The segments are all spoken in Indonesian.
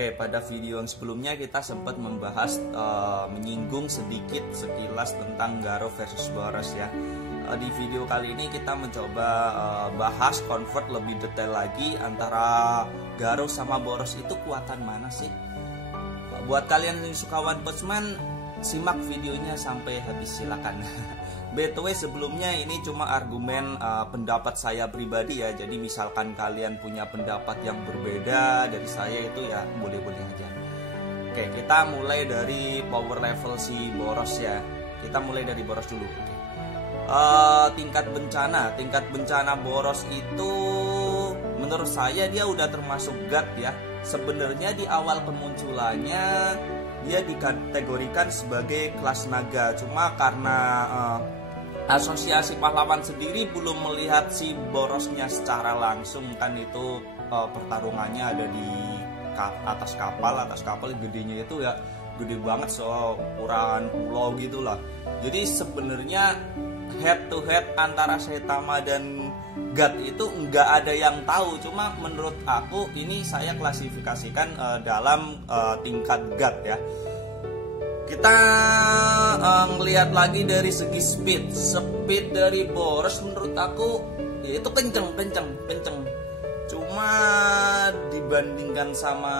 Oke, pada video yang sebelumnya kita sempat membahas menyinggung sedikit sekilas tentang Garo versus Boros ya. Di video kali ini kita mencoba bahas convert lebih detail lagi antara Garo sama Boros itu kuatan mana sih. Buat kalian yang suka One Punch Man, simak videonya sampai habis silakan. BTW sebelumnya ini cuma argumen pendapat saya pribadi ya. Jadi misalkan kalian punya pendapat yang berbeda dari saya itu ya boleh-boleh aja. Oke, kita mulai dari power level si Boros ya. Kita mulai dari Boros dulu. Oke. Tingkat bencana Boros itu menurut saya dia udah termasuk God ya. Sebenarnya di awal kemunculannya dia dikategorikan sebagai kelas naga, cuma karena Asosiasi Pahlawan sendiri belum melihat si Borosnya secara langsung kan, itu pertarungannya ada di atas kapal gedenya itu ya gede banget, ukuran pulau gitulah. Jadi sebenarnya head to head antara Saitama dan God itu nggak ada yang tahu, cuma menurut aku ini saya klasifikasikan dalam tingkat God ya. Kita ngelihat lagi dari segi speed dari Boros menurut aku ya itu kenceng. Cuma dibandingkan sama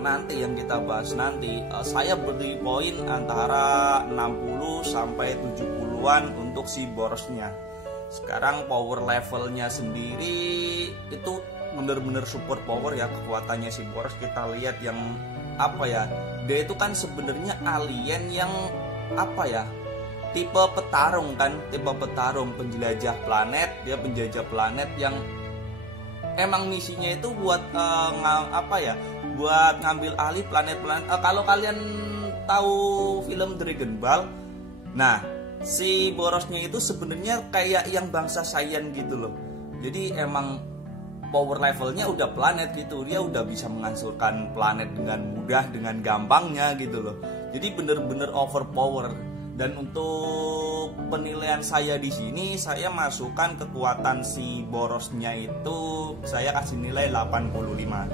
nanti yang kita bahas nanti, saya beri poin antara 60 sampai 70-an untuk si Borosnya. Sekarang power levelnya sendiri itu bener-bener super power ya, kekuatannya si Boros. Kita lihat yang apa ya, dia itu kan sebenarnya alien yang apa ya, tipe petarung penjelajah planet. Dia penjajah planet yang emang misinya itu buat buat ngambil alih planet-planet. Kalau kalian tahu film Dragon Ball, nah si Borosnya itu sebenarnya kayak yang bangsa Saiyan gitu loh. Jadi emang power levelnya udah planet gitu, dia udah bisa menghancurkan planet dengan mudah, dengan gampangnya gitu loh. Jadi bener-bener overpower. Dan untuk penilaian saya di sini, saya masukkan kekuatan si Borosnya itu saya kasih nilai 85.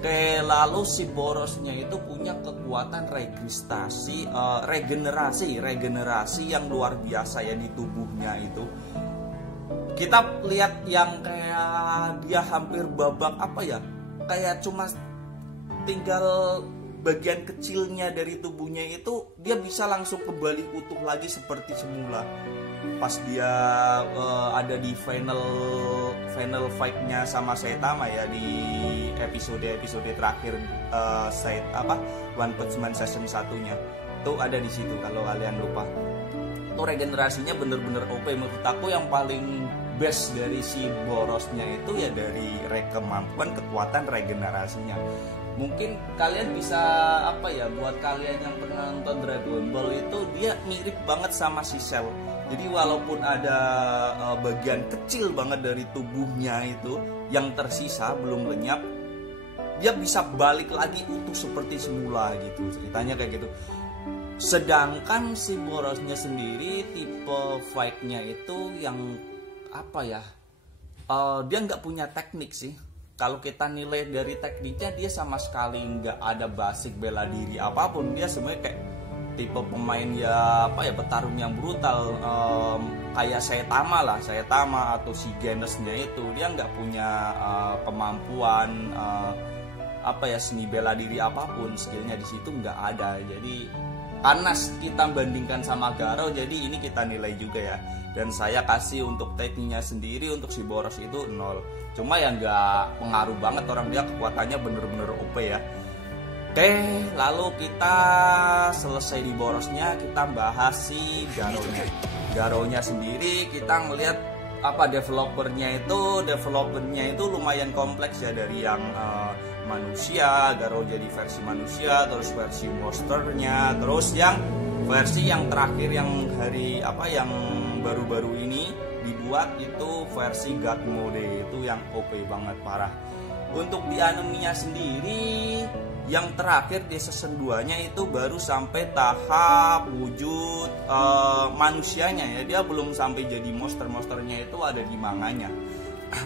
Oke, lalu si Borosnya itu punya kekuatan regenerasi yang luar biasa ya di tubuhnya itu. Kita lihat yang kayak dia hampir babak kayak cuma tinggal bagian kecilnya dari tubuhnya itu dia bisa langsung kembali utuh lagi seperti semula. Pas dia ada di final fight-nya sama Saitama ya, di episode terakhir One Punch Man season 1-nya. Itu ada di situ kalau kalian lupa. Itu regenerasinya bener-bener OP. Menurut aku yang paling best dari si Borosnya itu ya dari kemampuan kekuatan regenerasinya. Mungkin kalian bisa buat kalian yang pernah nonton Dragon Ball itu dia mirip banget sama si Cell. Jadi walaupun ada bagian kecil banget dari tubuhnya itu yang tersisa belum lenyap, dia bisa balik lagi utuh seperti semula gitu. Ceritanya kayak gitu. Sedangkan si Borosnya sendiri tipe fight-nya itu yang dia nggak punya teknik sih. Kalau kita nilai dari tekniknya, dia sama sekali nggak ada basic bela diri apapun. Dia sebenarnya kayak tipe pemain petarung yang brutal, kayak Saitama atau si Genosnya itu. Dia nggak punya kemampuan seni bela diri apapun. Skillnya di situ nggak ada. Jadi karena kita bandingkan sama Garo, jadi ini kita nilai juga ya. Dan saya kasih untuk tekniknya sendiri untuk si Boros itu 0. Cuma ya nggak pengaruh banget, orang dia kekuatannya bener-bener OP ya. Oke, lalu kita selesai di Borosnya, kita bahas si Garonya sendiri. Kita ngelihat developernya itu lumayan kompleks ya, dari yang manusia, Garo jadi versi manusia, terus versi monsternya, terus yang versi yang terakhir yang yang baru-baru ini dibuat itu versi God mode, itu yang OP banget parah. Untuk di anime-nya sendiri yang terakhir di season 2-nya itu baru sampai tahap wujud manusianya ya, dia belum sampai jadi monsternya itu ada di manganya.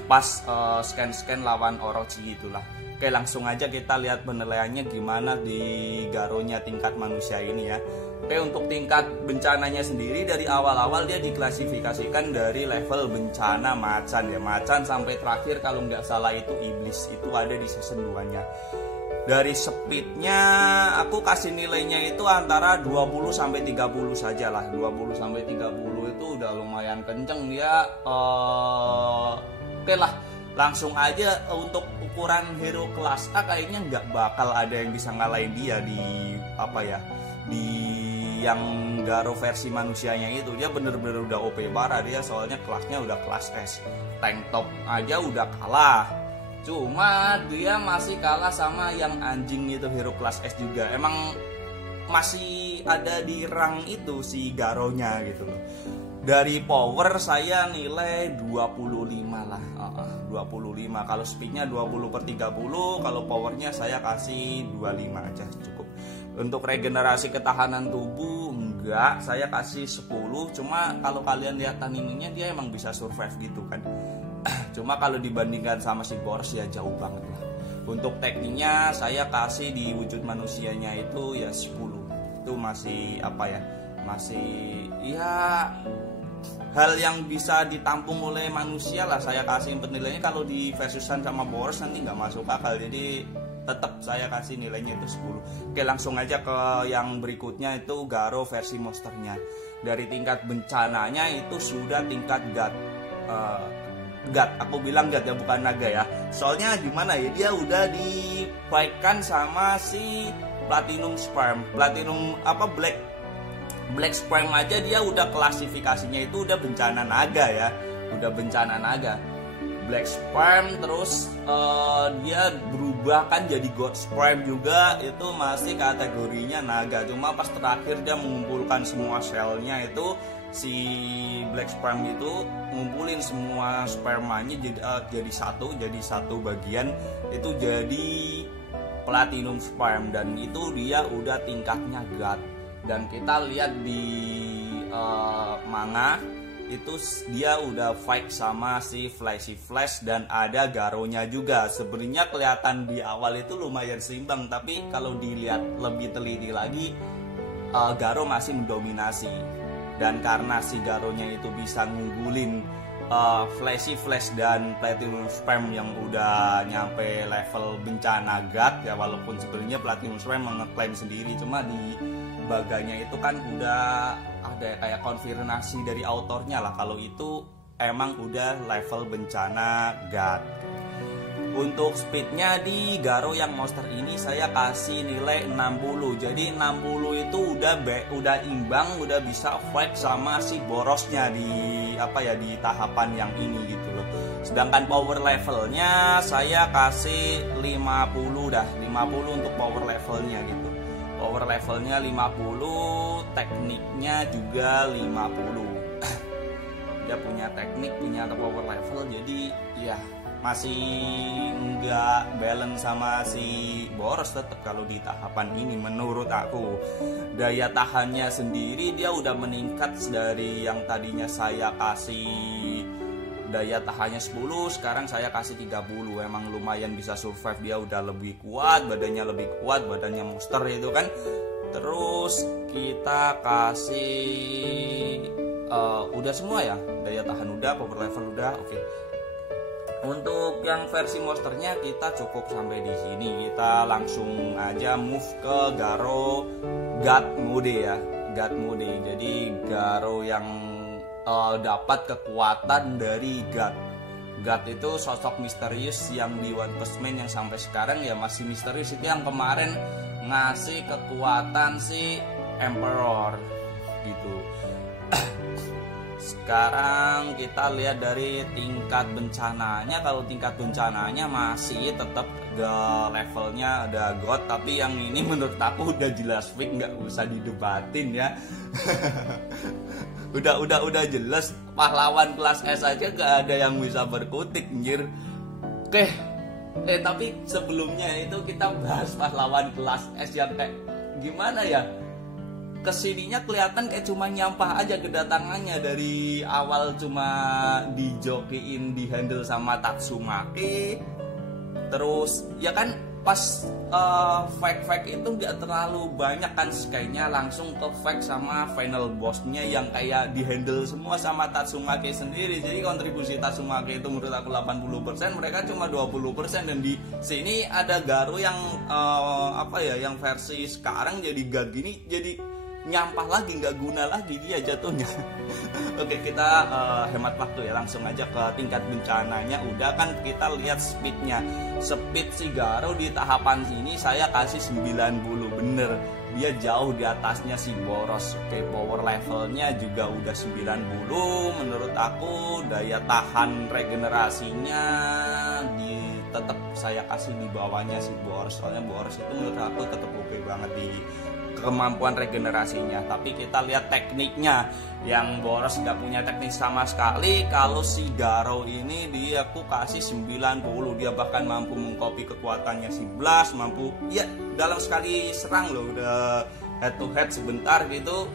Pas scan lawan Orochi gitulah. Oke, langsung aja kita lihat penilaiannya gimana di Garonya tingkat manusia ini ya. Oke, untuk tingkat bencananya sendiri dari awal-awal dia diklasifikasikan dari level bencana macan ya. Macan sampai terakhir kalau nggak salah itu iblis, itu ada di season 2-nya. Dari speednya aku kasih nilainya itu antara 20 sampai 30 saja lah. 20 sampai 30 itu udah lumayan kenceng dia. Oke lah, langsung aja untuk ukuran hero kelas A kayaknya nggak bakal ada yang bisa ngalahin dia di di yang Garo versi manusianya itu. Dia bener-bener udah OP parah dia, soalnya kelasnya udah kelas S. Tank top aja udah kalah. Cuma dia masih kalah sama yang anjing itu hero kelas S juga. Emang masih ada di rang itu si Garonya gitu loh. Dari power saya nilai 25 lah, 25. Kalau speednya 20/30, kalau powernya saya kasih 25 aja cukup. Untuk regenerasi ketahanan tubuh enggak, saya kasih 10. Cuma kalau kalian lihat animenya dia emang bisa survive gitu kan. Cuma kalau dibandingkan sama si Boros ya jauh banget lah. Untuk tekniknya saya kasih di wujud manusianya itu ya 10. Itu masih masih ya hal yang bisa ditampung oleh manusia lah saya kasih penilaiannya. Kalau di versusan sama Boros nanti nggak masuk akal, jadi tetap saya kasih nilainya itu 10. Oke, langsung aja ke yang berikutnya, itu Garo versi monsternya. Dari tingkat bencananya itu sudah tingkat God. Aku bilang God ya, bukan naga ya. Soalnya gimana ya, dia udah dibaikkan sama si Platinum Sperm. Black Sperm aja dia udah klasifikasinya itu udah bencana naga ya. Udah bencana naga. Black Sperm terus dia berubah kan jadi God Sperm juga, itu masih kategorinya naga. Cuma pas terakhir dia mengumpulkan semua selnya itu, si Black Sperm itu ngumpulin semua spermanya jadi satu bagian, itu jadi Platinum Sperm, dan itu dia udah tingkatnya God. Dan kita lihat di manga itu dia udah fight sama si Flash dan ada Garonya juga. Sebenarnya kelihatan di awal itu lumayan seimbang, tapi kalau dilihat lebih teliti lagi Garo masih mendominasi. Dan karena si Garonya itu bisa ngunggulin Flash dan Platinum Sperm yang udah nyampe level bencana God ya, walaupun sebenarnya Platinum Sperm mengeklaim sendiri, cuma di baganya itu kan udah ada kayak konfirmasi dari autornya lah kalau itu emang udah level bencana God. Untuk speednya di Garo yang monster ini saya kasih nilai 60. Jadi 60 itu udah imbang, udah bisa fight sama si Borosnya di di tahapan yang ini gitu loh. Sedangkan power levelnya saya kasih 50 dah. 50 untuk power levelnya gitu. Power levelnya 50, tekniknya juga 50. Dia punya teknik, punya power level, jadi ya masih nggak balance sama si Boros tetap kalau di tahapan ini menurut aku. Daya tahannya sendiri dia udah meningkat dari yang tadinya saya kasih daya tahannya 10, sekarang saya kasih 30. Emang lumayan bisa survive, dia udah lebih kuat, badannya lebih kuat, badannya monster itu kan. Terus kita kasih udah semua ya, daya tahan udah, power level udah, oke. Untuk yang versi monsternya kita cukup sampai di sini. Kita langsung aja move ke Garo God mode ya, God mode. Jadi Garo yang dapat kekuatan dari God. God itu sosok misterius yang di One Punch Man yang sampai sekarang ya masih misterius. Itu yang kemarin ngasih kekuatan si Emperor gitu. Sekarang kita lihat dari tingkat bencananya. Kalau tingkat bencananya masih tetap levelnya ada God, tapi yang ini menurut aku udah jelas fix, nggak usah didebatin ya. udah jelas, pahlawan kelas S aja gak ada yang bisa berkutik anjir. Oke. Tapi sebelumnya itu kita bahas pahlawan kelas S yang kayak gimana ya, kesininya kelihatan kayak cuma nyampah aja kedatangannya. Dari awal cuma dijokiin, dihandle sama Tatsumaki, Terus ya kan pas fake itu nggak terlalu banyak kan, kayaknya langsung ke fake sama final bossnya yang kayak dihandle semua sama Tatsumaki sendiri. Jadi kontribusi Tatsumaki itu menurut aku 80%, mereka cuma 20%. Dan di sini ada Garo yang yang versi sekarang jadi gak gini, jadi nyampah lagi, nggak guna lagi dia jatuhnya. Oke, kita hemat waktu ya, langsung aja ke tingkat bencananya. Udah kan kita lihat speednya, speed si Garo di tahapan sini saya kasih 90, bener dia jauh di atasnya si Boros. Oke, power levelnya juga udah 90. Menurut aku daya tahan regenerasinya tetap saya kasih di bawahnya si Boros, soalnya Boros itu menurut aku tetap OP banget di kemampuan regenerasinya. Tapi kita lihat tekniknya, yang Boros nggak punya teknik sama sekali. Kalau si Garo ini dia aku kasih 90, dia bahkan mampu mengcopy kekuatannya si Blast, mampu ya dalam sekali serang loh, udah head to head sebentar gitu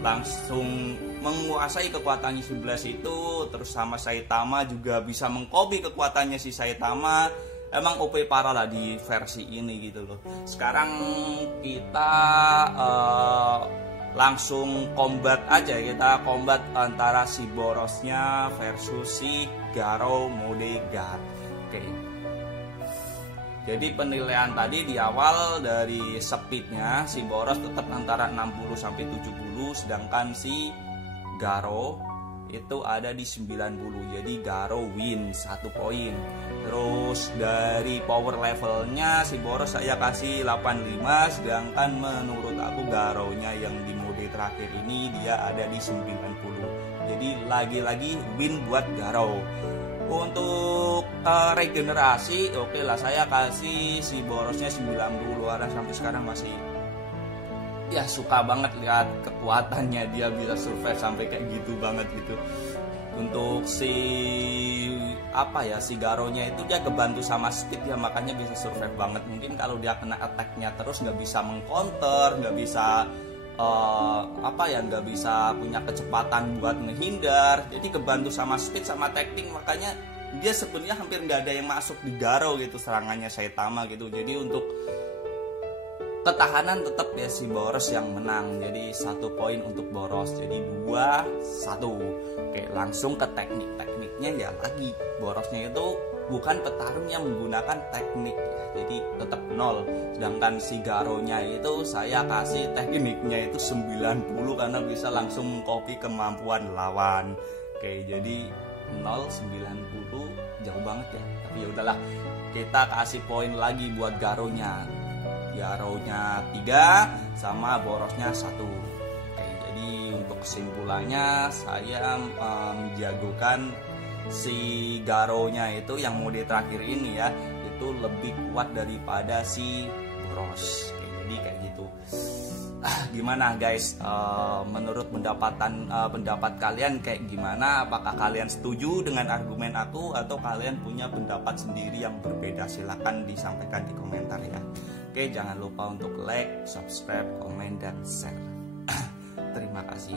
langsung menguasai kekuatannya si Blast itu. Terus sama Saitama juga bisa mengcopy kekuatannya si Saitama. Emang OP parah lah di versi ini gitu loh. Sekarang kita langsung combat aja, kita combat antara si Borosnya versus si Garo mode God. Oke. Jadi penilaian tadi di awal dari speednya si Boros tetap antara 60 sampai 70, sedangkan si Garo itu ada di 90. Jadi Garo win 1 poin. Terus dari power levelnya si Boros saya kasih 85, sedangkan menurut aku Garonya yang di mode terakhir ini dia ada di 90. Jadi lagi-lagi win buat Garo. Untuk regenerasi oke lah, saya kasih si Borosnya 90 karena sampai sekarang masih ya suka banget lihat kekuatannya, dia bisa survive sampai kayak gitu banget gitu. Untuk si si Garonya itu dia kebantu sama speed ya, makanya bisa survive banget. Mungkin kalau dia kena attack-nya terus nggak bisa mengcounter, nggak bisa nggak bisa punya kecepatan buat menghindar. Jadi kebantu sama speed sama teknik, makanya dia sebenarnya hampir nggak ada yang masuk di Garo gitu serangannya Saitama gitu. Jadi untuk ketahanan tetap ya si Boros yang menang. Jadi 1 poin untuk Boros. Jadi 2-1. Oke, langsung ke tekniknya ya lagi. Borosnya itu bukan petarung yang menggunakan teknik ya. Jadi tetap 0. Sedangkan si Garonya itu saya kasih tekniknya itu 90 karena bisa langsung mengcopy kemampuan lawan. Oke, jadi 0-90 jauh banget ya. Tapi ya udahlah, kita kasih poin lagi buat Garonya. Garonya 3 sama Borosnya 1. Oke, jadi untuk kesimpulannya saya menjagokan si Garonya itu yang mode terakhir ini ya, itu lebih kuat daripada si Boros. Oke, jadi kayak gitu. Gimana guys, menurut pendapat kalian kayak gimana? Apakah kalian setuju dengan argumen aku atau kalian punya pendapat sendiri yang berbeda? Silahkan disampaikan di komentar ya. Oke, jangan lupa untuk like, subscribe, komen, dan share. Terima kasih.